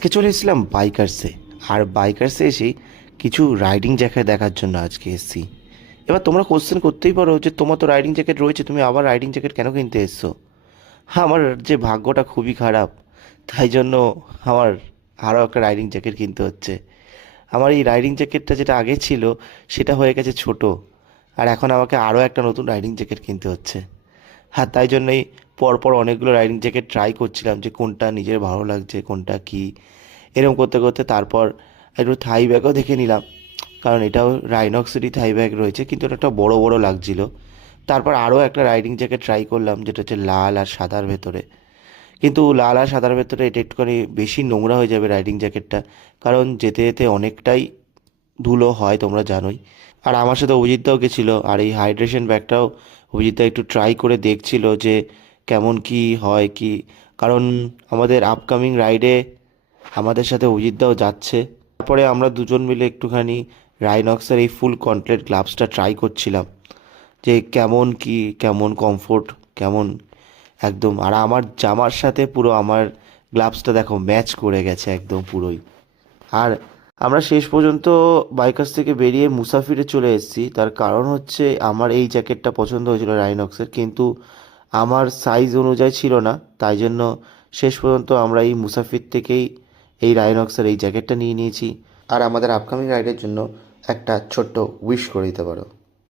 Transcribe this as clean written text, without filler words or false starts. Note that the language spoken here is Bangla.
আজকে চলে এসেছিলাম বাইকার্সে। আর বাইকার্সে এসেই কিছু রাইডিং জ্যাকেট দেখার জন্য আজকে এসেছি। এবার তোমরা কোশ্চেন করতেই পারো যে তোমার তো রাইডিং জ্যাকেট রয়েছে, তুমি আবার রাইডিং জ্যাকেট কেন কিনতে এসছো? হ্যাঁ, আমার যে ভাগ্যটা খুবই খারাপ, তাই জন্য আমার আরও একটা রাইডিং জ্যাকেট কিনতে হচ্ছে। আমার এই রাইডিং জ্যাকেটটা যেটা আগে ছিল সেটা হয়ে গেছে ছোট, আর এখন আমাকে আরও একটা নতুন রাইডিং জ্যাকেট কিনতে হচ্ছে। হ্যাঁ, তাই জন্যই পরপর অনেকগুলো রাইডিং জ্যাকেট ট্রাই করছিলাম যে কোনটা নিজের ভালো লাগছে, কোনটা কি। এরকম করতে করতে তারপর একটু থাই ব্যাগও দেখে নিলাম, কারণ এটাও রাইনক্সেরই থাই ব্যাগ রয়েছে, কিন্তু এটা একটা বড় বড় লাগছিল। তারপর আরও একটা রাইডিং জ্যাকেট ট্রাই করলাম, যেটা হচ্ছে লাল আর সাদার ভেতরে। কিন্তু লাল আর সাদার ভেতরে এটা একটুখানি বেশি নোংরা হয়ে যাবে রাইডিং জ্যাকেটটা, কারণ যেতে যেতে অনেকটাই ধুলো হয় তোমরা জানোই। আর আমার সাথে অভিজিৎদাও গেছিলো, আর এই হাইড্রেশন ব্যাগটাও অভিজিৎদা একটু ট্রাই করে দেখছিল যে কেমন কি হয় কি, কারণ আমাদের আপকামিং রাইডে আমাদের সাথে অভিজিৎদাও যাচ্ছে। তারপরে আমরা দুজন মিলে একটুখানি রাইনক্সের এই ফুল কমপ্লিট গ্লাভসটা ট্রাই করছিলাম যে কেমন কি, কেমন কমফোর্ট, কেমন একদম। আর আমার জামার সাথে পুরো আমার গ্লাভসটা দেখো ম্যাচ করে গেছে একদম পুরোই। আর আমরা শেষ পর্যন্ত বাইকার্স থেকে বেরিয়ে মুসাফিরে চলে এসেছি। তার কারণ হচ্ছে আমার এই জ্যাকেটটা পছন্দ হয়েছিল রাইনক্সের, কিন্তু আমার সাইজ অনুযায়ী ছিল না, তাই জন্য শেষ পর্যন্ত আমরা এই মুসাফির থেকেই এই রাইনক্সের এই জ্যাকেটটা নিয়ে নিয়েছি। আর আমাদের আপকামিং রাইডের জন্য একটা ছোট্ট উইশ করে দিতে পারো।